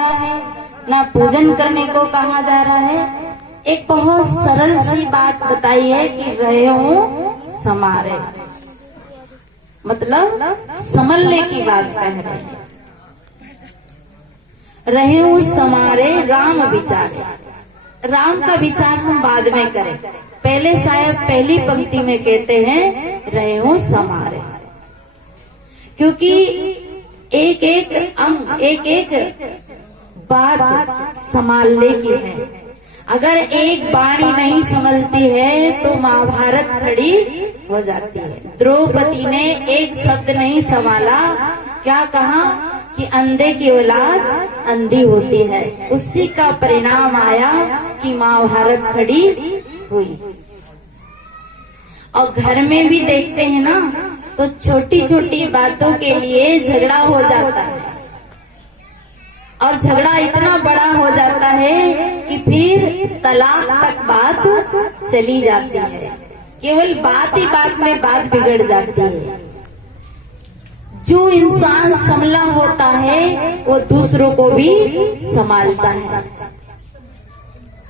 है, ना पूजन करने को कहा जा रहा है। एक बहुत सरल सी बात बताई है कि रहे हो समारे, मतलब संभलने की बात कह रहे हैं। रहे हो समारे राम विचारे। राम का विचार हम बाद में करें, पहले शायद पहली पंक्ति में कहते हैं रहे हो समारे, क्योंकि एक एक अंग एक एक बात संभालने की है। अगर एक वाणी नहीं संभलती है तो महाभारत खड़ी हो जाती है। द्रौपदी ने एक शब्द नहीं संभाला, क्या कहा कि अंधे की औलाद अंधी होती है। उसी का परिणाम आया कि महाभारत खड़ी हुई। और घर में भी देखते हैं ना, तो छोटी छोटी बातों के लिए झगड़ा हो जाता है, और झगड़ा इतना बड़ा हो जाता है कि फिर तलाक तक बात चली जाती है। केवल बात ही बात में बात बिगड़ जाती है। जो इंसान संभला होता है वो दूसरों को भी संभालता है।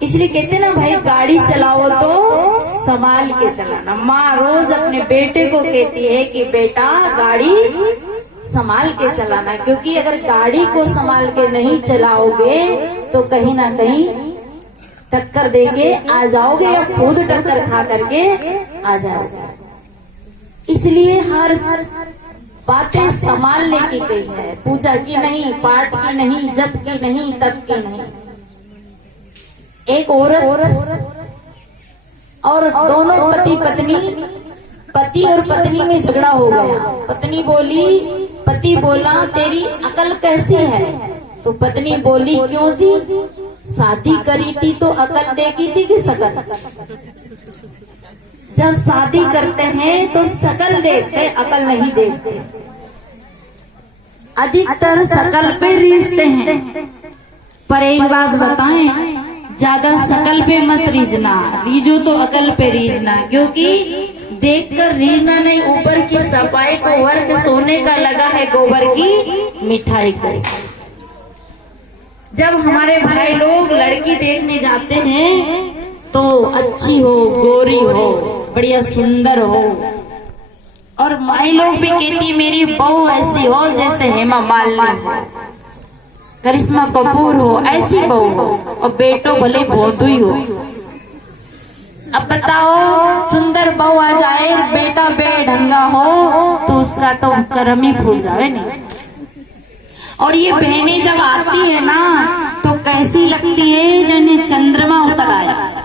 इसलिए कहते ना भाई, गाड़ी चलाओ तो संभाल के चलाना। माँ रोज अपने बेटे को कहती है कि बेटा गाड़ी संभाल के चलाना, क्योंकि अगर गाड़ी को संभाल के नहीं चलाओगे तो कहीं ना कहीं टक्कर देके आ जाओगे या खुद टक्कर खा करके आ जाओगे। इसलिए हर बातें संभालने की कही है। पूजा की नहीं, पाठ की नहीं, जप की नहीं, तप की नहीं। एक औरत और दोनों पति और पत्नी में झगड़ा हो गया। पत्नी बोली, पति बोला तेरी अकल कैसी है? तो पत्नी बोली क्यों जी, शादी करी थी तो अकल देखी थी कि शकल? जब शादी करते हैं तो शकल देखते, अकल नहीं देखते। अधिकतर शकल पे रीझते हैं। पर एक बात बताएं, ज्यादा शकल पे मत रीझना, रीझो तो अकल पे रीझना। क्योंकि देखकर रीझना नहीं, ऊपर की सफाई को वर्क सोने का लगा है गोबर की मिठाई को। जब हमारे भाई लोग लड़की देखने जाते हैं तो अच्छी हो, गोरी हो, बढ़िया सुंदर हो, और माई लोग भी कहती मेरी बहू ऐसी हो जैसे हेमा मालिनी हो, करिश्मा कपूर हो, ऐसी बहू हो, और बेटो भले भोंदू ही हो। अब बताओ, सुंदर बहू आ जाए और बेटा बेढंगा हो तो उसका तो कर्म ही फूट जावे नहीं। और ये बहनें जब आती है ना तो कैसी लगती है, जैसे चंद्रमा उतर आया,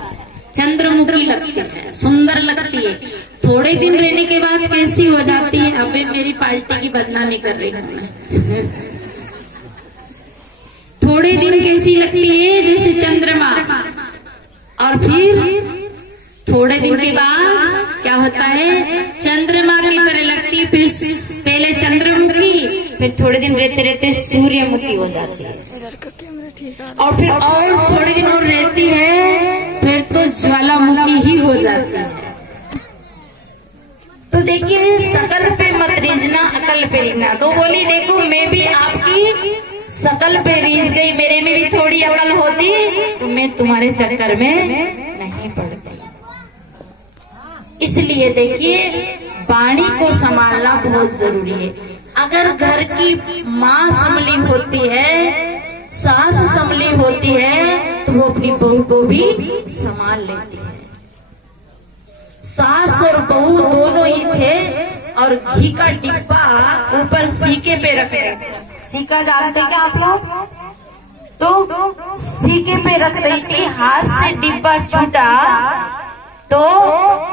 चंद्रमुखी लगती है, सुंदर लगती है। थोड़े दिन रहने के बाद कैसी हो जाती है? अबे मेरी पार्टी की बदनामी कर रही हूँ मैं। थोड़े दिन कैसी लगती है? जैसे चंद्रमा। और फिर थोड़े दिन के बाद क्या होता है? चंद्रमा की तरह लगती है। फिर पहले चंद्रमुखी, फिर थोड़े दिन रहते रहते सूर्यमुखी हो जाती है, और फिर और थोड़े दिन और रहती है, फिर तो ज्वालामुखी ही हो जाती है। तो देखिए, शकल पे मत रीझना, अकल पे रीझना। तो बोली देखो, मैं भी आपकी शकल पे रीझ गई, मेरे में भी थोड़ी अकल होती तो मैं तुम्हारे चक्कर में नहीं पड़ती। इसलिए देखिए, वाणी को संभालना बहुत जरूरी है। अगर घर की माँ संभली होती है, सास संभली होती है, तो वो अपनी बहू को भी संभाल लेती है। सास और बहू दोनों ही थे, और घी का डिब्बा ऊपर सीके पे रखे। सीका जानते क्या आप लोग? तो सीके पे रख रही थी, हाथ से डिब्बा छूटा तो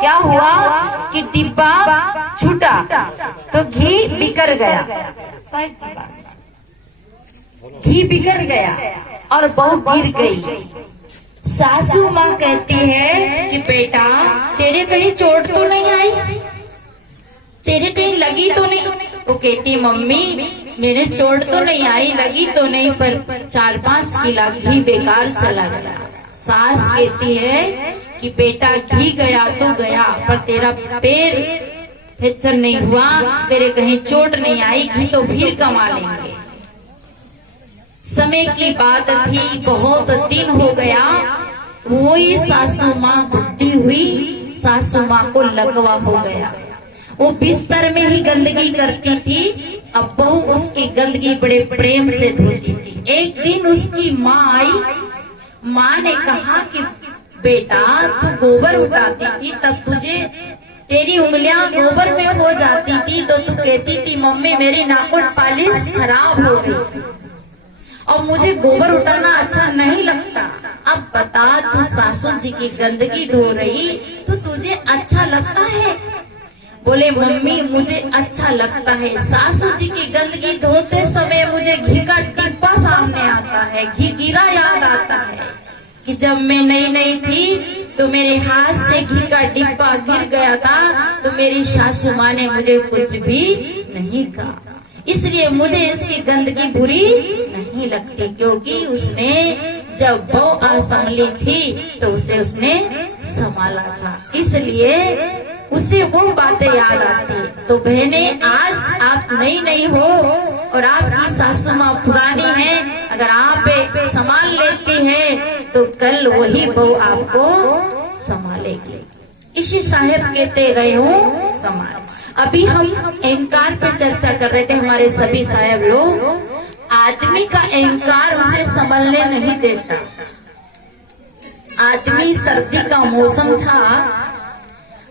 क्या हुआ कि डिब्बा छूटा तो घी बिखर गया। घी बिखर गया और बहू गिर गई। सासू माँ कहती है कि बेटा तेरे कहीं चोट तो नहीं आई, तेरे कहीं लगी तो नहीं? वो कहती मम्मी मेरे चोट तो नहीं आई, लगी तो नहीं, पर 4-5 किलो घी बेकार चला गया। सास कहती है कि बेटा घी गया तो गया, पर तेरा पैर फ्रैक्चर नहीं हुआ, तेरे कहीं चोट नहीं आई, घी तो फिर कमा लेंगे। समय की बात थी, बहुत दिन हो गया। वही सासू माँ बुढ़ी हुई, सासू माँ को लगवा हो गया। वो बिस्तर में ही गंदगी करती थी। अब बहू उसकी गंदगी बड़े प्रेम से धोती थी। एक दिन उसकी माँ आई। माँ ने कहा कि बेटा, तू गोबर उठाती थी, तब तुझे तेरी उंगलियां गोबर में हो जाती थी तो तू कहती थी मम्मी मेरी नाखून पालिश खराब हो गई और मुझे गोबर उठाना अच्छा नहीं लगता। अब बता, तू सासू जी की गंदगी धो रही तो तुझे अच्छा लगता है? बोले मम्मी मुझे अच्छा लगता है। सासू जी की गंदगी धोते समय मुझे घी का डिब्बा सामने आता है, घी गिरा याद आता है कि जब मैं नई नई थी तो मेरे हाथ से घी का डिब्बा गिर गया था तो मेरी सासू माँ ने मुझे कुछ भी नहीं कहा। इसलिए मुझे इसकी गंदगी बुरी नहीं लगती, क्योंकि उसने जब बहू असंभली थी तो उसे उसने संभाला था, इसलिए उसे वो बातें याद आती। तो बहने, आज आप नई नई हो और आपकी सासू माँ पुरानी है, अगर आप संभाल लेती है तो कल वही बहू आपको संभालेगी। इसी साहेब कहते रहे हो संभाल। अभी हम अहंकार पे चर्चा कर रहे थे, हमारे सभी साहेब लोग। आदमी का अहंकार उसे संभलने नहीं देता। आदमी, सर्दी का मौसम था,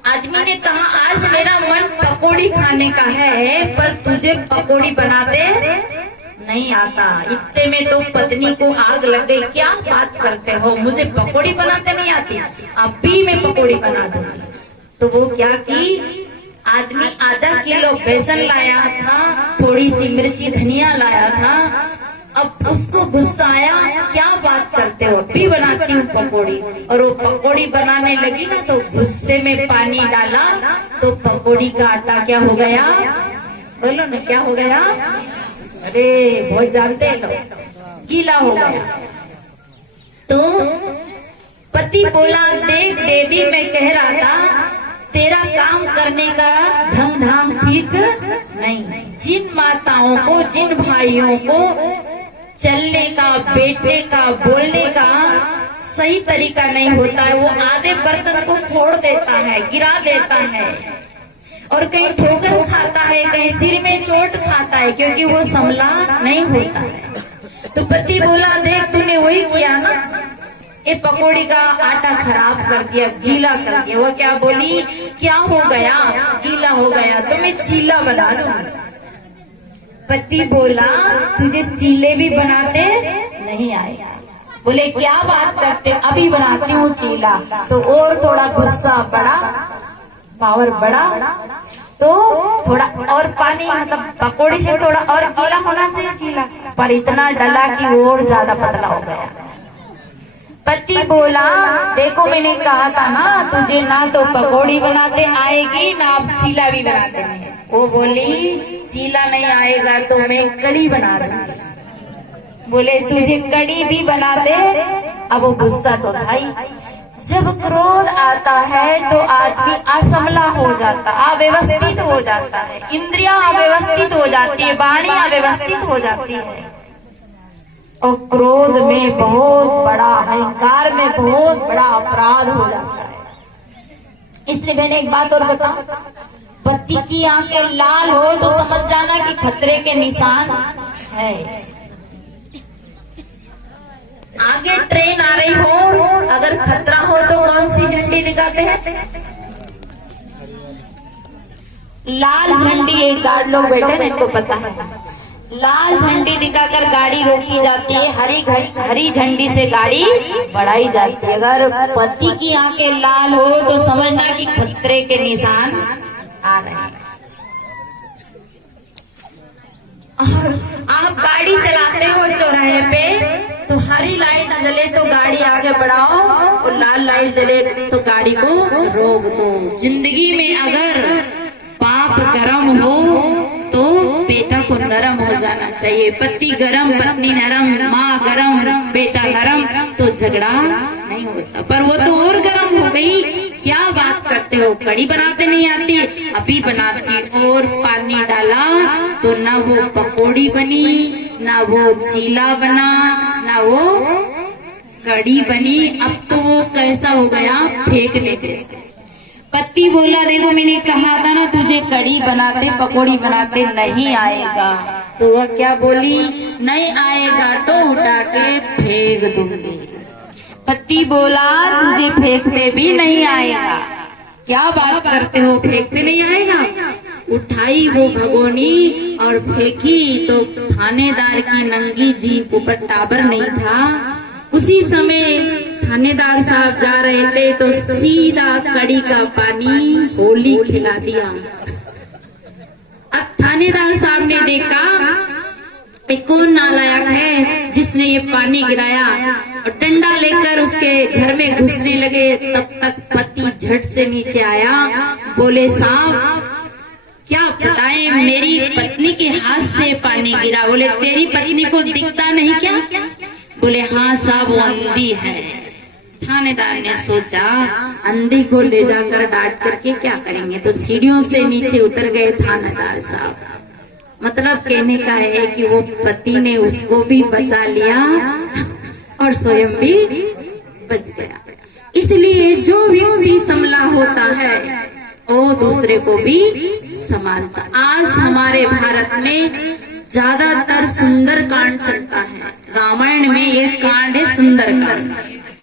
आदमी ने कहा आज मेरा मन पकौड़ी खाने का है, पर तुझे पकौड़ी बनाते नहीं आता। इतने में तो पत्नी को आग लग गई। क्या बात करते हो, मुझे पकौड़ी बनाते नहीं आती, अभी मैं पकौड़ी बना दूंगी। तो वो क्या की, आदमी आधा किलो बेसन लाया था, थोड़ी सी मिर्ची धनिया लाया था। अब उसको गुस्सा आया, क्या बात करते हो, अभी बनाती हूँ पकौड़ी। और वो पकौड़ी बनाने लगी ना तो गुस्से में पानी डाला तो पकौड़ी का आटा क्या हो गया, बोलो ना क्या हो गया? अरे बहुत जानते लोग, गीला हो गया। तो पति बोला देख देवी, मैं कह रहा था तेरा काम करने का ढंग ढाम ठीक नहीं। जिन माताओं को, जिन भाइयों को चलने का, बैठने का, बोलने का सही तरीका नहीं होता है, वो आधे बर्तन को फोड़ देता है, गिरा देता है और कहीं ठोकर खाता है, कहीं सिर में चोट खाता है, क्योंकि वो संभला नहीं होता है। तो पति बोला देख तूने वही किया ना, ये पकौड़ी का आटा खराब कर दिया, गीला कर दिया। वो क्या बोली, क्या हो गया, गीला हो गया तो मैं चीला बना दूंगी। पति बोला तुझे चीले भी बनाते नहीं आएगा। बोले क्या बात करते, अभी बनाती हूँ चीला। तो और थोड़ा गुस्सा बढ़ा, पावर बढ़ा, तो थोड़ा और पानी, मतलब पकौड़ी से थोड़ा और गीला होना चाहिए चीला, पर इतना डला कि वो और ज्यादा पतला हो गया। पति बोला देखो मैंने कहा था ना तुझे ना तो पकौड़ी बनाते आएगी ना आप चीला भी बनाते नहीं। वो बोली चीला नहीं आएगा तो मैं कड़ी बना दूंगी। बोले तुझे कड़ी भी बना दे। अब वो गुस्सा तो था ही। जब क्रोध आता है तो आदमी असंभला हो जाता, अव्यवस्थित हो जाता है, इंद्रियां अव्यवस्थित हो जाती है, वाणी अव्यवस्थित हो जाती है और क्रोध में बहुत बड़ा, अहंकार में बहुत बड़ा अपराध हो जाता है। इसलिए मैंने एक बात और बताऊं, पति की आंखें लाल हो तो समझ जाना कि खतरे के निशान है। आगे ट्रेन आ रही हो, अगर खतरा हो तो कौन सी झंडी दिखाते हैं? लाल झंडी। एक गार्ड लोग बैठे ना, इनको पता है, लाल झंडी दिखाकर गाड़ी रोकी जाती है, हरी झंडी से गाड़ी बढ़ाई जाती है। अगर पति की आंखें लाल हो तो समझना कि खतरे के निशान आ रहे हैं। और आप गाड़ी चलाते हो चौराहे पे तो हरी लाइट जले तो गाड़ी आगे बढ़ाओ और लाल लाइट जले तो गाड़ी को रोक दो। जिंदगी में अगर पाप गर्म हो तो बेटा को नरम हो जाना चाहिए। पति गरम, पत्नी नरम, माँ गरम, बेटा नरम, तो झगड़ा नहीं होता। पर वो तो और गरम हो गई। क्या बात करते हो, कड़ी बनाते नहीं आती, अभी बनाती। और पानी डाला तो ना वो पकौड़ी बनी, ना वो चीला बना, ना वो कड़ी बनी। अब तो वो कैसा हो गया, फेंकने जैसे। पति बोला देखो मैंने कहा था ना तुझे कड़ी बनाते पकौड़ी बनाते नहीं आएगा। तो वह क्या बोली, नहीं आएगा तो उठा के फेंक दूंगी। पति बोला तुझे फेंकते भी नहीं आएगा। क्या बात करते हो, फेंकते नहीं आएगा। उठाई वो भगोनी और फेंकी तो थानेदार की नंगी जीभ, ऊपर टाबर नहीं था। उसी समय थानेदार साहब जा रहे थे तो सीधा कड़ी का पानी होली खिला दिया। अब थानेदार साहब ने देखा एक कौन नालायक है जिसने ये पानी गिराया, और डंडा लेकर उसके घर में घुसने लगे। तब तक पति झट से नीचे आया, बोले साहब क्या बताएं, मेरी पत्नी के हाथ से पानी गिरा। बोले तेरी पत्नी को दिखता नहीं क्या? बोले हाँ साहब वो अंधी है। थानेदार ने सोचा अंधी को ले जाकर डांट करके क्या करेंगे, तो सीढ़ियों से नीचे उतर गए थानेदार साहब। मतलब कहने का है कि वो पति ने उसको भी बचा लिया और स्वयं भी बच गया। इसलिए जो व्यक्ति संभला होता है वो दूसरे को भी संभालता। आज हमारे भारत में ज्यादातर सुंदर कांड चलता है। रामायण में एक कांड है सुंदर कांड।